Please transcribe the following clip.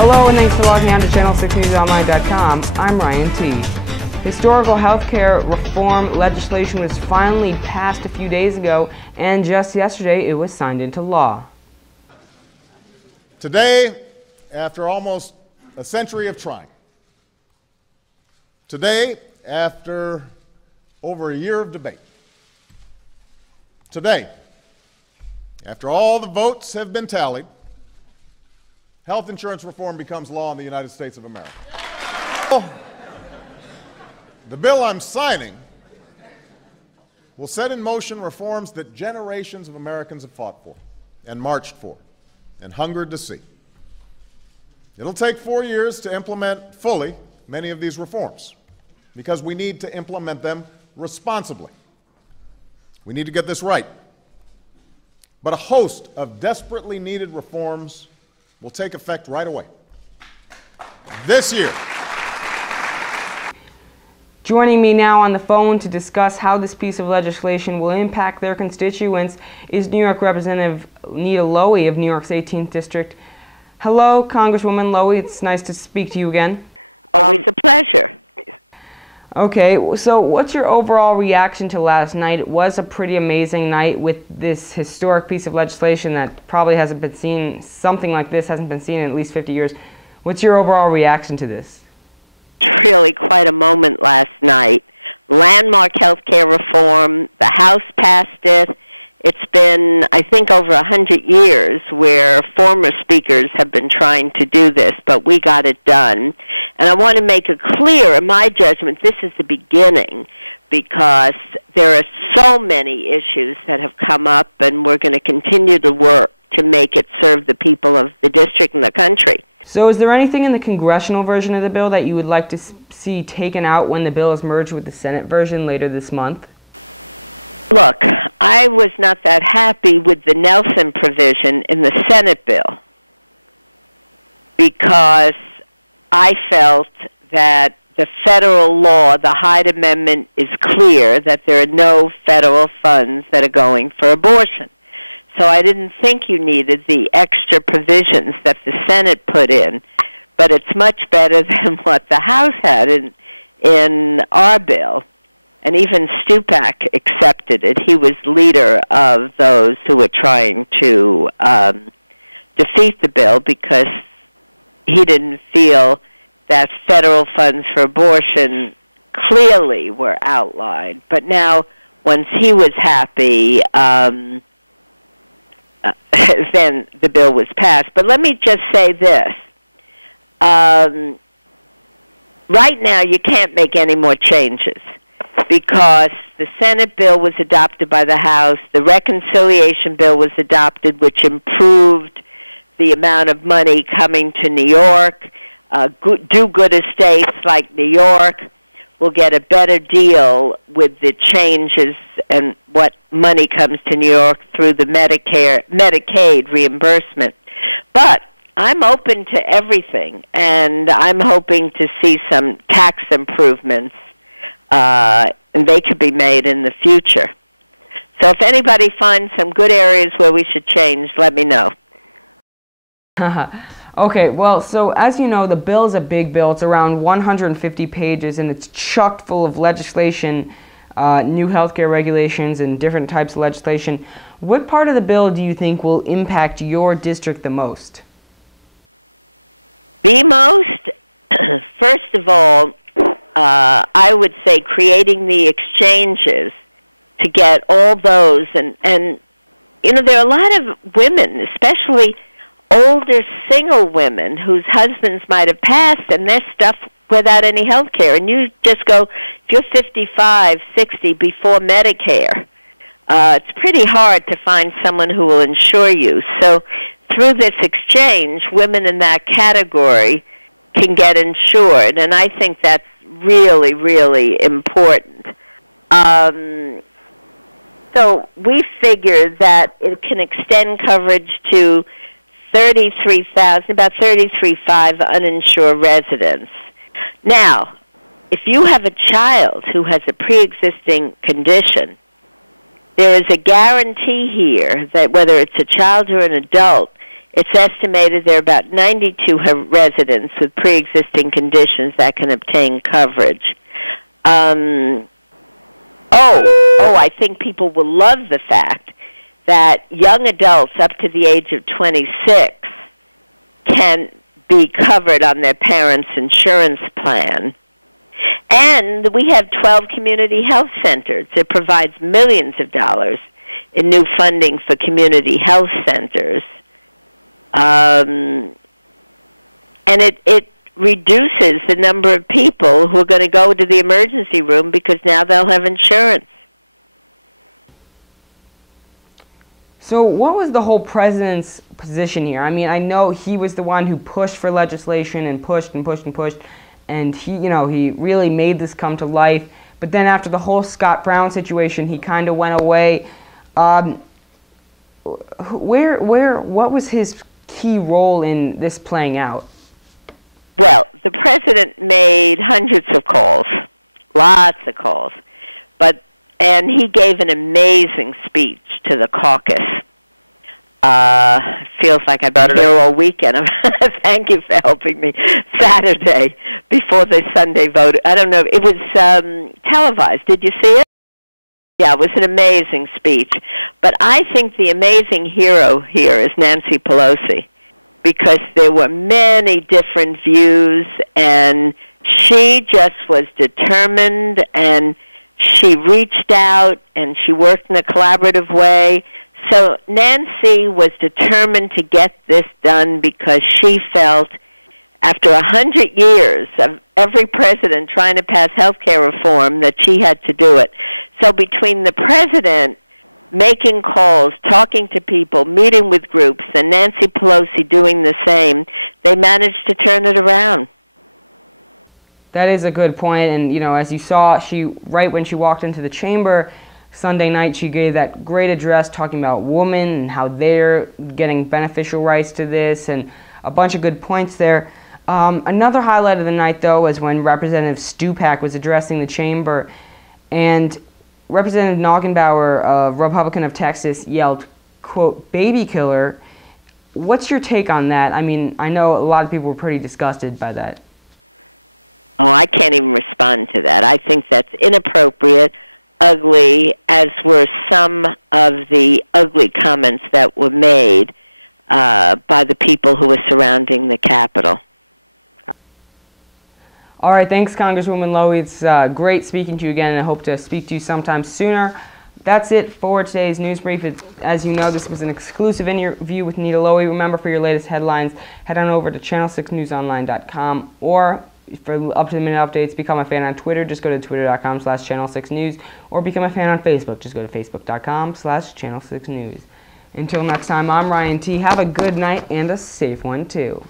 Hello and thanks for logging on to channel6newsonline.com. I'm Ryan T. Historical healthcare reform legislation was finally passed a few days ago, and just yesterday it was signed into law. Today, after almost a century of trying, today, after over a year of debate, today, after all the votes have been tallied, health insurance reform becomes law in the United States of America. The bill I'm signing will set in motion reforms that generations of Americans have fought for and marched for and hungered to see. It'll take 4 years to implement fully many of these reforms because we need to implement them responsibly. We need to get this right. But a host of desperately needed reforms will take effect right away, this year. Joining me now on the phone to discuss how this piece of legislation will impact their constituents is New York Representative Nita Lowey of New York's 18th District. Hello, Congresswoman Lowey. It's nice to speak to you again. Always a pleasure. Okay, so what's your overall reaction to last night? It was a pretty amazing night with this historic piece of legislation that probably hasn't been seen, something like this hasn't been seen in at least 50 years. What's your overall reaction to this? Really quite a moment last night. Landmark healthcare reform, the House passed it. It's been, I think, over 100 years where former speakers have been trying to do this, but we got it done. And I want to make it clear, in my judgment, this is the beginning because there are so many issues that have come up, and we're going to continue to work to make it serve the people of the district and the country. So is there anything in the congressional version of the bill that you would like to see taken out when the bill is merged with the Senate version later this month? Look, I was not that happy with the Nelson provision in the Senate bill because I felt that the federal law, the Hyde Amendment, is clear that there are no federal funds that are going for abortion. So I didn't think you needed the extra provisions that the Senate put in, but it's much better than what the House had in our bill. And even STUPAK accepted it. He was leader of those who were trying to defeat the bill because he didn't feel that federal funds for abortion clearly were outlined. But now, once he was happy, then the bill was passed. But let me just say this. Right now, you can't make any more changes because the Senate bill was adopted by the House, the reconciliation bill was adopted, which improved the amount of money coming to New York. Do-good estates like New York will get a better deal with the changes and what money comes to New York through the Medicaide reimbursement. But I'm open to everything, and I'm hoping to see some tax improvements, and they could be made in the future. So if anybody finds some good areas where we should change, let me know. Okay, well, so as you know, the bill is a big bill. It's around 150 pages, and it's chock full of legislation, new healthcare regulations, and different types of legislation. What part of the bill do you think will impact your district the most? The most? First of all, I would say creating the exchanges to get all those. And you know, there are a lot of women, especially older single women whose husbands might have passed and they're stuck without any health care. And you just go, if you're 55, 60 before Medicare, it's pretty hard to find someone who will insure you. So through this exchange, women in that category can get insured. And I think that's really, really important. So we figure that it can extend coverage to 33,000, about 33,500 uninsured residents. Now, if you have a child who has a pre-existing condition, there is a guarantee here that whether it's a child or an adult, It's estimated there are about 92 residents with pre-existing conditions that can obtain coverage. I think people will love the fact that young adults up to the age of 26 can be covered on their parents' insurance plan. And we have 12 community health centers. It provides millions of dollars in new funding for community health centers. And it reduces the number of people who are going to go to the emergency room because now they'll have insurance. So what was the whole president's position here? I mean, I know he was the one who pushed for legislation and pushed and pushed and pushed, and he really made this come to life. But then after the whole Scott Brown situation, he kind of went away. What was his key role in this playing out? Well, the president made hundreds of calls, lots of calls, and he gave an amazing speech to the caucus. Feels like I've been here all weekend. Thank you for helping me. Saturday, before the Sunday vote. I don't know. It was televised. Did you see it? Yeah, it was an amazing speech. But I think the amazing hero here is Nancy Pelosi, because there were many different views, and she just was determined, and she reached out, and she worked in a collaborative way. So Nancy was determined to get this done because she felt after 100 years of every president trying to pass health care reform that she had to do it. So between the president making calls, talking to people, meeting with groups, and Nancy Pelosi doing the same, they managed to turn it around. That is a good point, and as you saw, right when she walked into the chamber Sunday night, she gave that great address talking about women and how they're getting beneficial rights to this, and a bunch of good points there. Another highlight of the night, though, was when Representative STUPAK was addressing the chamber, and Representative Noggenbauer, a Republican of Texas, yelled, quote, "baby killer." What's your take on that? I mean, I know a lot of people were pretty disgusted by that. Oh, I can't even respond to that. I think that's inappropriate, ugly, as were some of the ugly comments that were made by the people who were surrounding the Capitol. All right, thanks, Congresswoman Lowey. It's great speaking to you again, and I hope to speak to you sometime sooner. That's it for today's news brief. As you know, this was an exclusive interview with Nita Lowey. Remember, for your latest headlines, head on over to channel6newsonline.com, or for up-to-the-minute updates, become a fan on Twitter. Just go to twitter.com/channel6news, or become a fan on Facebook. Just go to facebook.com/channel6news. Until next time, I'm Ryan T. Have a good night and a safe one, too.